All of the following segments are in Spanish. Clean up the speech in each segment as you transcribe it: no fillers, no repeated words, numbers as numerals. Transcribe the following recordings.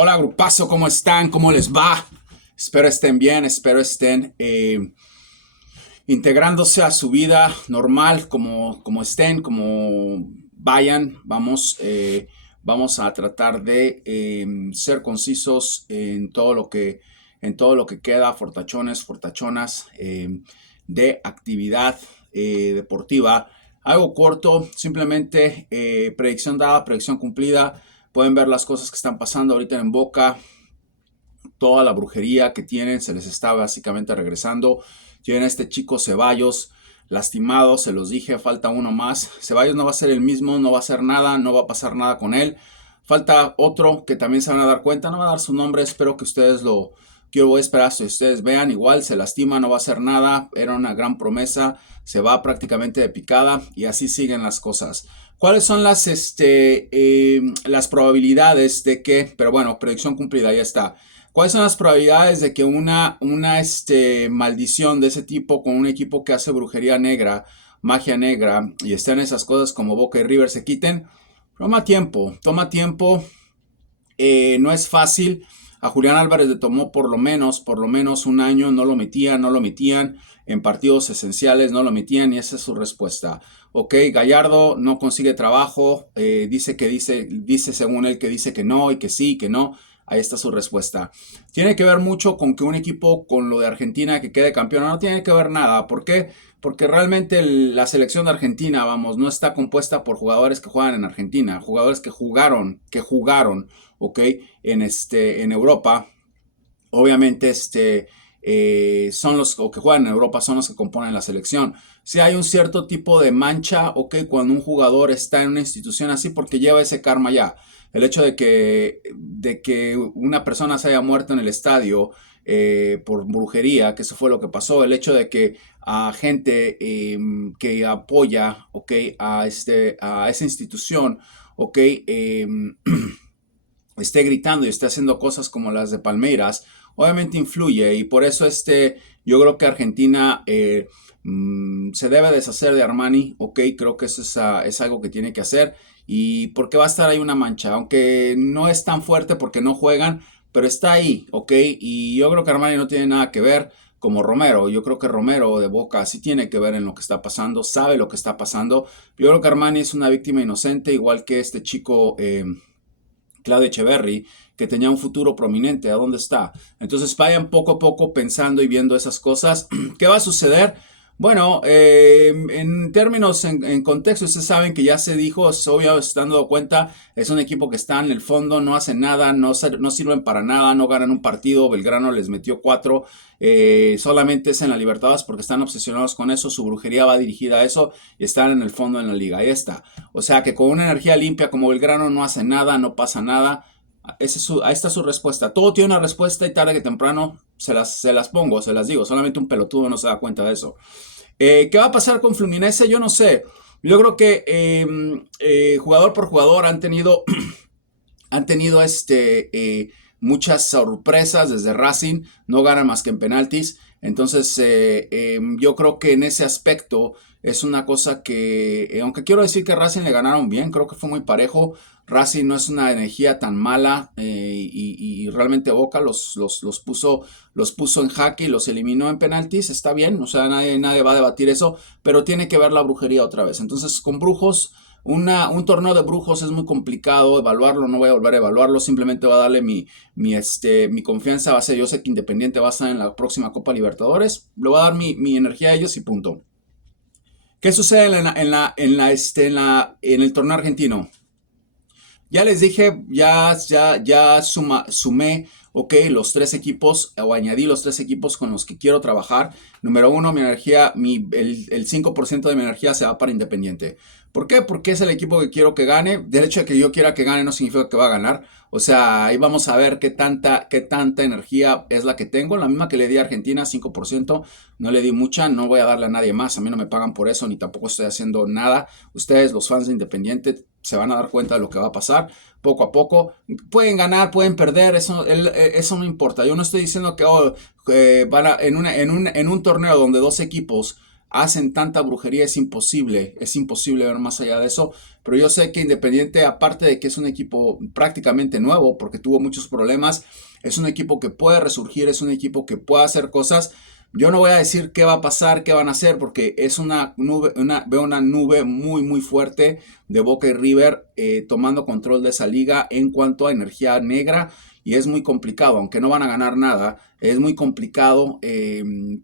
Hola, grupazo, ¿cómo están? ¿Cómo les va? Espero estén bien, espero estén integrándose a su vida normal, como estén, como vayan. Vamos a tratar de ser concisos en todo lo que queda, fortachones, fortachonas, de actividad deportiva. Algo corto, simplemente predicción dada, predicción cumplida. Pueden ver las cosas que están pasando ahorita en Boca, toda la brujería que tienen se les está básicamente regresando. Tienen a este chico Ceballos lastimado, se los dije, falta uno más. Ceballos no va a ser el mismo, no va a hacer nada, no va a pasar nada con él. Falta otro que también se van a dar cuenta, no va a dar su nombre, espero que ustedes lo... Yo voy a esperar si ustedes vean, igual se lastima, no va a hacer nada, era una gran promesa, se va prácticamente de picada y así siguen las cosas. ¿Cuáles son las probabilidades de que, pero bueno, predicción cumplida, ya está. ¿Cuáles son las probabilidades de que una maldición de ese tipo con un equipo que hace brujería negra, magia negra y estén esas cosas como Boca y River se quiten? Toma tiempo, no es fácil. A Julián Álvarez le tomó por lo menos un año, no lo metían en partidos esenciales, no lo metían y esa es su respuesta. Ok, Gallardo no consigue trabajo, dice según él que dice que no y que sí, que no. Ahí está su respuesta. Tiene que ver mucho con que un equipo con lo de Argentina que quede campeón, no tiene que ver nada. ¿Por qué? Porque realmente la selección de Argentina, vamos, no está compuesta por jugadores que juegan en Argentina, jugadores que jugaron, ok, en Europa. Obviamente, son los o que juegan en Europa, son los que componen la selección. Si hay un cierto tipo de mancha, ok, cuando un jugador está en una institución así, porque lleva ese karma ya. El hecho de que una persona se haya muerto en el estadio por brujería, que eso fue lo que pasó. El hecho de que a gente que apoya, ok, a esa institución, ok, esté gritando y esté haciendo cosas como las de Palmeiras, obviamente influye y por eso yo creo que Argentina se debe deshacer de Armani, ok, creo que eso es algo que tiene que hacer y porque va a estar ahí una mancha, aunque no es tan fuerte porque no juegan, pero está ahí, ok, y yo creo que Armani no tiene nada que ver como Romero, yo creo que Romero de Boca sí tiene que ver en lo que está pasando, sabe lo que está pasando, yo creo que Armani es una víctima inocente, igual que este chico Claudio Echeverry, que tenía un futuro prominente, ¿a dónde está? Entonces vayan poco a poco pensando y viendo esas cosas. ¿Qué va a suceder? Bueno, en términos, en contexto, ustedes saben que ya se dijo, es obvio, se están dando cuenta, es un equipo que está en el fondo, no hacen nada, no sirven para nada, no ganan un partido, Belgrano les metió 4, solamente es en la Libertadores porque están obsesionados con eso, su brujería va dirigida a eso y están en el fondo en la liga, ahí está. O sea que con una energía limpia como Belgrano no hace nada, no pasa nada. Ahí está su respuesta. Todo tiene una respuesta y tarde que temprano se las pongo, se las digo. Solamente un pelotudo no se da cuenta de eso. ¿Qué va a pasar con Fluminense? Yo no sé. Yo creo que jugador por jugador han tenido muchas sorpresas desde Racing, no ganan más que en penaltis, entonces yo creo que en ese aspecto es una cosa que, aunque quiero decir que Racing le ganaron bien, creo que fue muy parejo, Racing no es una energía tan mala y realmente Boca los puso en jaque y los eliminó en penaltis, está bien, o sea, nadie va a debatir eso, pero tiene que ver la brujería otra vez, entonces con brujos un torneo de brujos es muy complicado evaluarlo, no voy a volver a evaluarlo, simplemente voy a darle mi confianza, va a ser, yo sé que Independiente va a estar en la próxima Copa Libertadores, le voy a dar mi energía a ellos y punto. ¿Qué sucede en el torneo argentino? Ya les dije, ya sumé, ok, los tres equipos, o añadí los tres equipos con los que quiero trabajar. Número uno, mi energía, el 5% de mi energía se va para Independiente. ¿Por qué? Porque es el equipo que quiero que gane. Del hecho de que yo quiera que gane no significa que va a ganar. O sea, ahí vamos a ver qué tanta energía es la que tengo. La misma que le di a Argentina, 5%. No le di mucha, no voy a darle a nadie más. A mí no me pagan por eso, ni tampoco estoy haciendo nada. Ustedes, los fans de Independiente, se van a dar cuenta de lo que va a pasar poco a poco. Pueden ganar, pueden perder, eso no importa. Yo no estoy diciendo que en un torneo donde dos equipos hacen tanta brujería, es imposible ver más allá de eso. Pero yo sé que Independiente, aparte de que es un equipo prácticamente nuevo, porque tuvo muchos problemas, es un equipo que puede resurgir, es un equipo que puede hacer cosas. Yo no voy a decir qué va a pasar, qué van a hacer, porque es una nube, veo una nube muy fuerte de Boca y River tomando control de esa liga en cuanto a energía negra, y es muy complicado, aunque no van a ganar nada, es muy complicado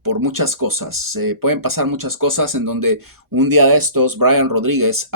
por muchas cosas. Pueden pasar muchas cosas en donde un día de estos Brian Rodríguez,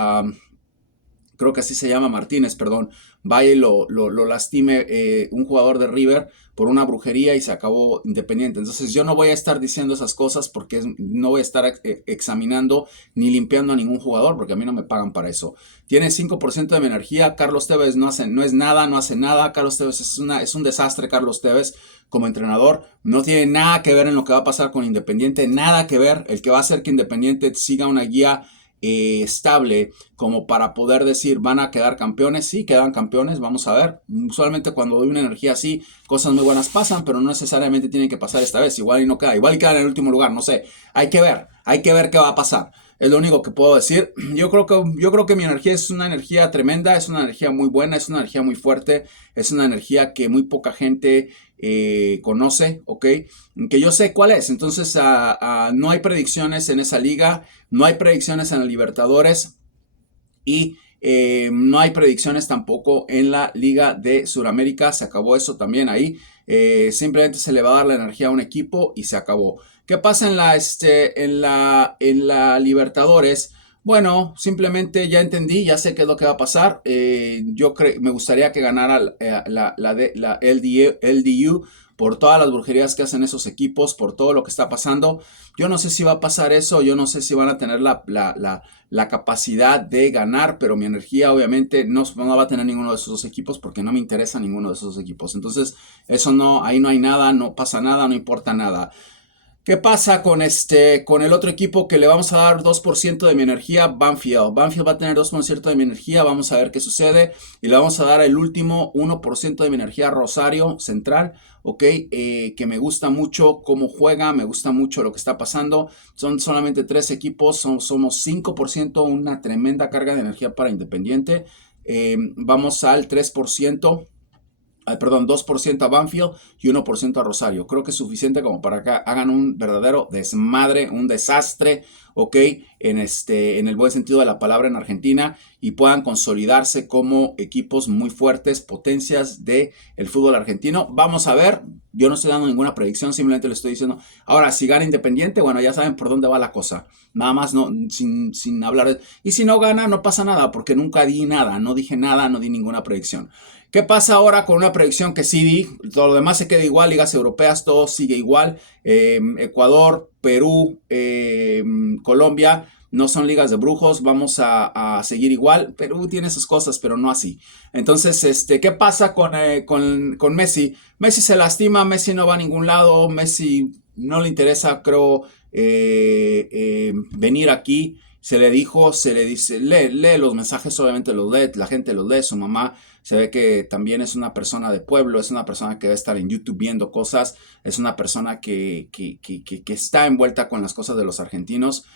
creo que así se llama Martínez, perdón, vaya y lo lastime un jugador de River por una brujería y se acabó Independiente. Entonces yo no voy a estar diciendo esas cosas porque no voy a estar examinando ni limpiando a ningún jugador porque a mí no me pagan para eso. Tiene 5% de mi energía. Carlos Tevez no es nada, no hace nada. Carlos Tevez es un desastre. Carlos Tevez como entrenador no tiene nada que ver en lo que va a pasar con Independiente, nada que ver. El que va a hacer que Independiente siga una guía estable como para poder decir van a quedar campeones. Sí, quedan campeones, vamos a ver. Usualmente cuando doy una energía así, cosas muy buenas pasan, pero no necesariamente tienen que pasar esta vez. Igual y no queda, igual y queda en el último lugar, no sé. Hay que ver qué va a pasar. Es lo único que puedo decir. Yo creo que mi energía es una energía tremenda, es una energía muy buena, es una energía muy fuerte, es una energía que muy poca gente conoce, ¿ok? Que yo sé cuál es. Entonces no hay predicciones en esa liga, no hay predicciones en la Libertadores y no hay predicciones tampoco en la Liga de Sudamérica. Se acabó eso también ahí. Simplemente se le va a dar la energía a un equipo y se acabó. ¿Qué pasa en la Libertadores? Bueno, simplemente ya entendí, ya sé qué es lo que va a pasar. Me gustaría que ganara la LDU por todas las brujerías que hacen esos equipos, por todo lo que está pasando. Yo no sé si va a pasar eso, yo no sé si van a tener la capacidad de ganar, pero mi energía obviamente no va a tener ninguno de esos dos equipos porque no me interesa ninguno de esos dos equipos. Entonces, eso no, ahí no hay nada, no pasa nada, no importa nada. ¿Qué pasa con el otro equipo que le vamos a dar 2% de mi energía? Banfield. Banfield va a tener 2% de mi energía. Vamos a ver qué sucede. Y le vamos a dar el último 1% de mi energía a Rosario Central. Ok, que me gusta mucho cómo juega. Me gusta mucho lo que está pasando. Son solamente 3 equipos. Somos 5%. Una tremenda carga de energía para Independiente. Vamos al 3%. Perdón, 2% a Banfield y 1% a Rosario. Creo que es suficiente como para que hagan un verdadero desmadre, un desastre, ok, en el buen sentido de la palabra en Argentina y puedan consolidarse como equipos muy fuertes, potencias del fútbol argentino. Vamos a ver, yo no estoy dando ninguna predicción, simplemente le estoy diciendo. Ahora, si gana Independiente, bueno, ya saben por dónde va la cosa. Nada más, no, sin hablar de... Y si no gana, no pasa nada, porque nunca di nada, no dije nada, no di ninguna predicción. ¿Qué pasa ahora con una predicción que sí di? Todo lo demás se queda igual, ligas europeas, todo sigue igual. Ecuador, Perú, Colombia, no son ligas de brujos, vamos a seguir igual. Perú tiene sus cosas, pero no así. Entonces, ¿qué pasa con Messi? Messi se lastima, Messi no va a ningún lado, Messi no le interesa, creo, venir aquí. Se le dijo, se le dice, lee los mensajes, obviamente los lee, la gente los lee, su mamá se ve que también es una persona de pueblo, es una persona que debe estar en YouTube viendo cosas, es una persona que está envuelta con las cosas de los argentinos.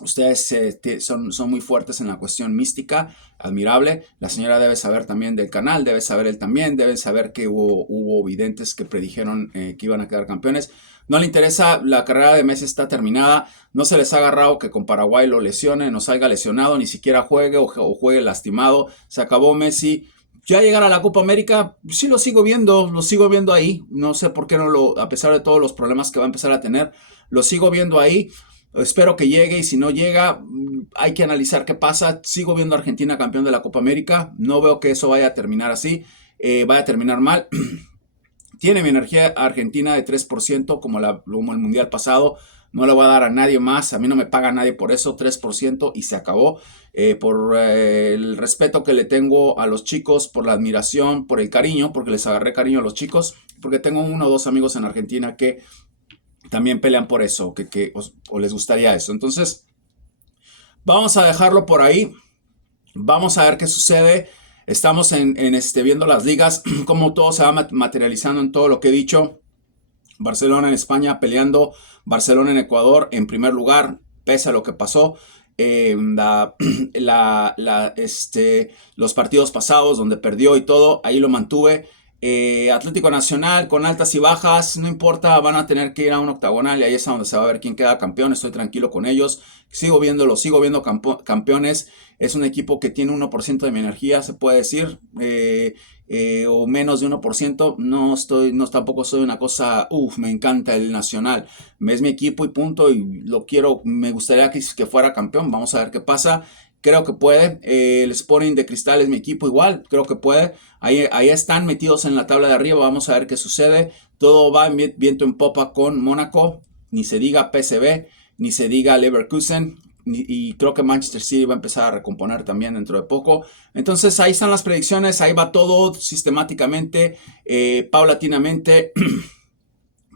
Ustedes son muy fuertes en la cuestión mística, admirable. La señora debe saber también del canal, debe saber él también, deben saber que hubo videntes que predijeron que iban a quedar campeones. No le interesa, la carrera de Messi está terminada, no se les ha agarrado que con Paraguay lo lesione, no salga lesionado, ni siquiera juegue o juegue lastimado. Se acabó Messi. Ya llegar a la Copa América, sí lo sigo viendo ahí. No sé por qué a pesar de todos los problemas que va a empezar a tener, lo sigo viendo ahí. Espero que llegue y si no llega, hay que analizar qué pasa. Sigo viendo a Argentina campeón de la Copa América. No veo que eso vaya a terminar así, vaya a terminar mal. Tiene mi energía Argentina de 3% como el Mundial pasado. No le voy a dar a nadie más. A mí no me paga nadie por eso. 3% y se acabó. Por el respeto que le tengo a los chicos, por la admiración, por el cariño, porque les agarré cariño a los chicos. Porque tengo 1 o 2 amigos en Argentina que también pelean por eso, o les gustaría eso. Entonces, vamos a dejarlo por ahí. Vamos a ver qué sucede. Estamos viendo las ligas, cómo todo se va materializando en todo lo que he dicho. Barcelona en España peleando, Barcelona en Ecuador en primer lugar, pese a lo que pasó. eh, la, los partidos pasados donde perdió y todo, ahí lo mantuve. Atlético Nacional con altas y bajas, no importa, van a tener que ir a un octagonal y ahí es donde se va a ver quién queda campeón. Estoy tranquilo con ellos, sigo viéndolo, sigo viendo campeones. Es un equipo que tiene 1% de mi energía, se puede decir, o menos de 1%. No estoy, no tampoco soy una cosa, me encanta el Nacional, es mi equipo y punto, y lo quiero, me gustaría que fuera campeón. Vamos a ver qué pasa. Creo que puede. El Sporting de Cristal es mi equipo igual. Creo que puede. Ahí están metidos en la tabla de arriba. Vamos a ver qué sucede. Todo va viento en popa con Mónaco. Ni se diga PSV. Ni se diga Leverkusen. Y creo que Manchester City va a empezar a recomponer también dentro de poco. Entonces ahí están las predicciones. Ahí va todo sistemáticamente, paulatinamente.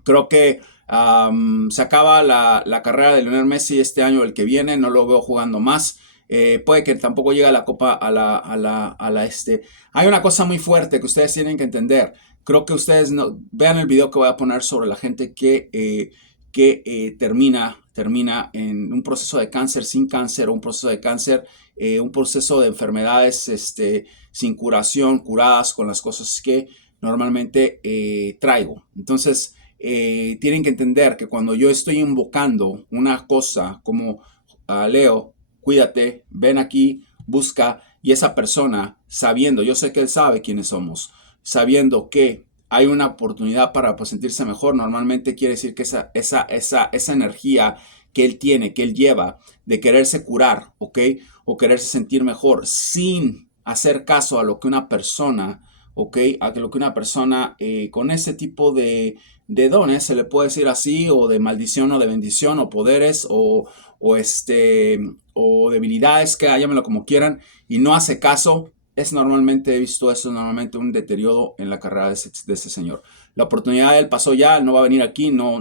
Creo que se acaba la carrera de Lionel Messi este año, el que viene. No lo veo jugando más. Puede que tampoco llegue a la Copa, Hay una cosa muy fuerte que ustedes tienen que entender. Creo que ustedes no, vean el video que voy a poner sobre la gente que termina en un proceso de cáncer, sin cáncer, o un proceso de cáncer, un proceso de enfermedades sin curación, curadas con las cosas que normalmente traigo. Entonces, tienen que entender que cuando yo estoy invocando una cosa como Leo, cuídate, ven aquí, busca, y esa persona, sabiendo, yo sé que él sabe quiénes somos, sabiendo que hay una oportunidad para pues, sentirse mejor, normalmente quiere decir que esa energía que él tiene, que él lleva, de quererse curar, ¿ok? O quererse sentir mejor, sin hacer caso a lo que una persona, ¿ok? A lo que una persona con ese tipo de dones, se le puede decir así, o de maldición o de bendición, o poderes, o debilidades, que llámenlo como quieran, y no hace caso, es normalmente, he visto eso, normalmente un deterioro en la carrera de ese señor. La oportunidad de él pasó ya, no va a venir aquí, no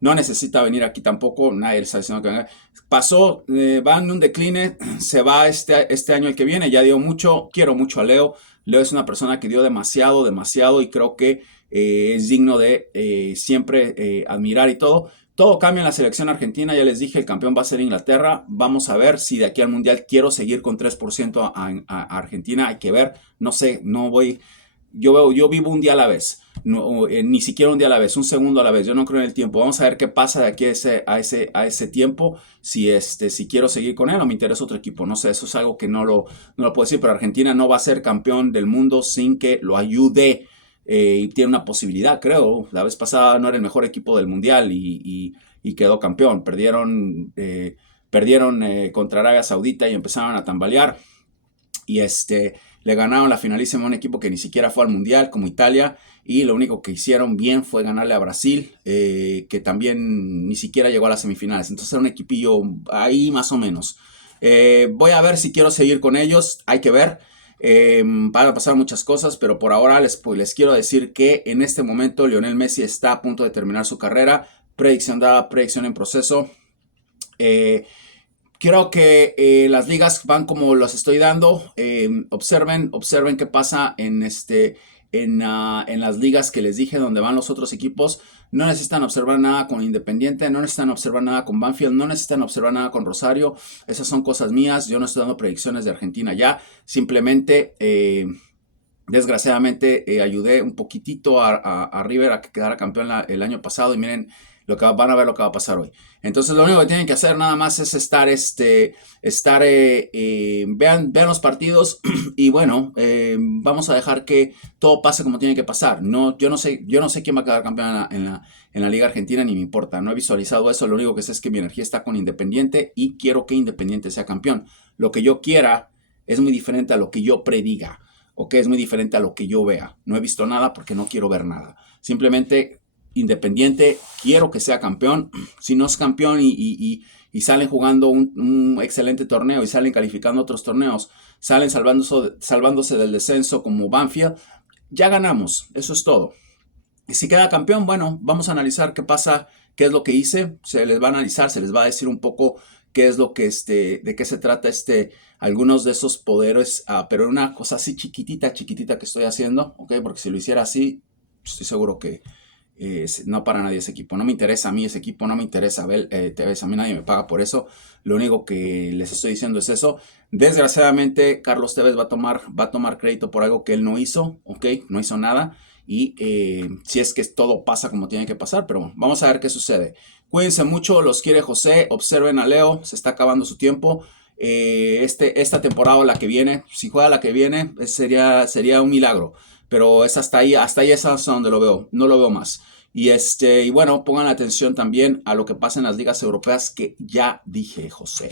necesita venir aquí tampoco, nadie le está diciendo que venga. Pasó, va en un decline, se va este año el que viene, ya dio mucho, quiero mucho a Leo. Leo es una persona que dio demasiado, y creo que es digno de siempre admirar y todo. Todo cambia en la selección argentina, ya les dije, el campeón va a ser Inglaterra. Vamos a ver si de aquí al Mundial quiero seguir con 3% a Argentina. Hay que ver, no sé, no voy, yo vivo un día a la vez, no, ni siquiera un día a la vez, un segundo a la vez. Yo no creo en el tiempo. Vamos a ver qué pasa de aquí a ese tiempo, si quiero seguir con él o me interesa otro equipo. No sé, eso es algo que no lo puedo decir, pero Argentina no va a ser campeón del mundo sin que lo ayude. Y tiene una posibilidad, creo. La vez pasada no era el mejor equipo del mundial y quedó campeón. Perdieron contra Arabia Saudita y empezaron a tambalear. Y le ganaron la finalísima a un equipo que ni siquiera fue al mundial, como Italia. Y lo único que hicieron bien fue ganarle a Brasil, que también ni siquiera llegó a las semifinales. Entonces era un equipillo ahí más o menos. Voy a ver si quiero seguir con ellos. Hay que ver. Van a pasar muchas cosas, pero por ahora les quiero decir que en este momento Lionel Messi está a punto de terminar su carrera. Predicción dada, predicción en proceso. Creo que las ligas van como las estoy dando. Observen qué pasa en las ligas que les dije, donde van los otros equipos. No necesitan observar nada con Independiente, no necesitan observar nada con Banfield, no necesitan observar nada con Rosario. Esas son cosas mías. Yo no estoy dando predicciones de Argentina ya. Simplemente, desgraciadamente, ayudé un poquitito a River a que quedara campeón el año pasado, y miren, van a ver lo que va a pasar hoy. Entonces lo único que tienen que hacer nada más es vean los partidos y bueno, vamos a dejar que todo pase como tiene que pasar. No, yo no sé quién va a quedar campeón en la Liga Argentina, ni me importa. No he visualizado eso. Lo único que sé es que mi energía está con Independiente y quiero que Independiente sea campeón. Lo que yo quiera es muy diferente a lo que yo prediga, o que es muy diferente a lo que yo vea. No he visto nada porque no quiero ver nada. Simplemente Independiente, quiero que sea campeón. Si no es campeón y salen jugando un excelente torneo y salen calificando otros torneos, salen salvándose del descenso como Banfield, ya ganamos. Eso es todo. Y si queda campeón, bueno, vamos a analizar qué pasa, qué es lo que hice. Se les va a analizar, se les va a decir un poco qué es lo que de qué se trata algunos de esos poderes, pero una cosa así chiquitita que estoy haciendo, ¿ok? Porque si lo hiciera así, estoy seguro que No para nadie ese equipo. No me interesa a mí ese equipo, no me interesa Tevez. A mí nadie me paga por eso. Lo único que les estoy diciendo es eso. Desgraciadamente, Carlos Tevez va a tomar crédito por algo que él no hizo, ¿ok? No hizo nada. Y si es que todo pasa como tiene que pasar, pero bueno, vamos a ver qué sucede. Cuídense mucho, los quiere José. Observen a Leo, se está acabando su tiempo. Esta temporada o la que viene, si juega la que viene, sería un milagro. Pero es hasta ahí es hasta donde lo veo, no lo veo más. Y bueno, pongan atención también a lo que pasa en las ligas europeas que ya dije, José.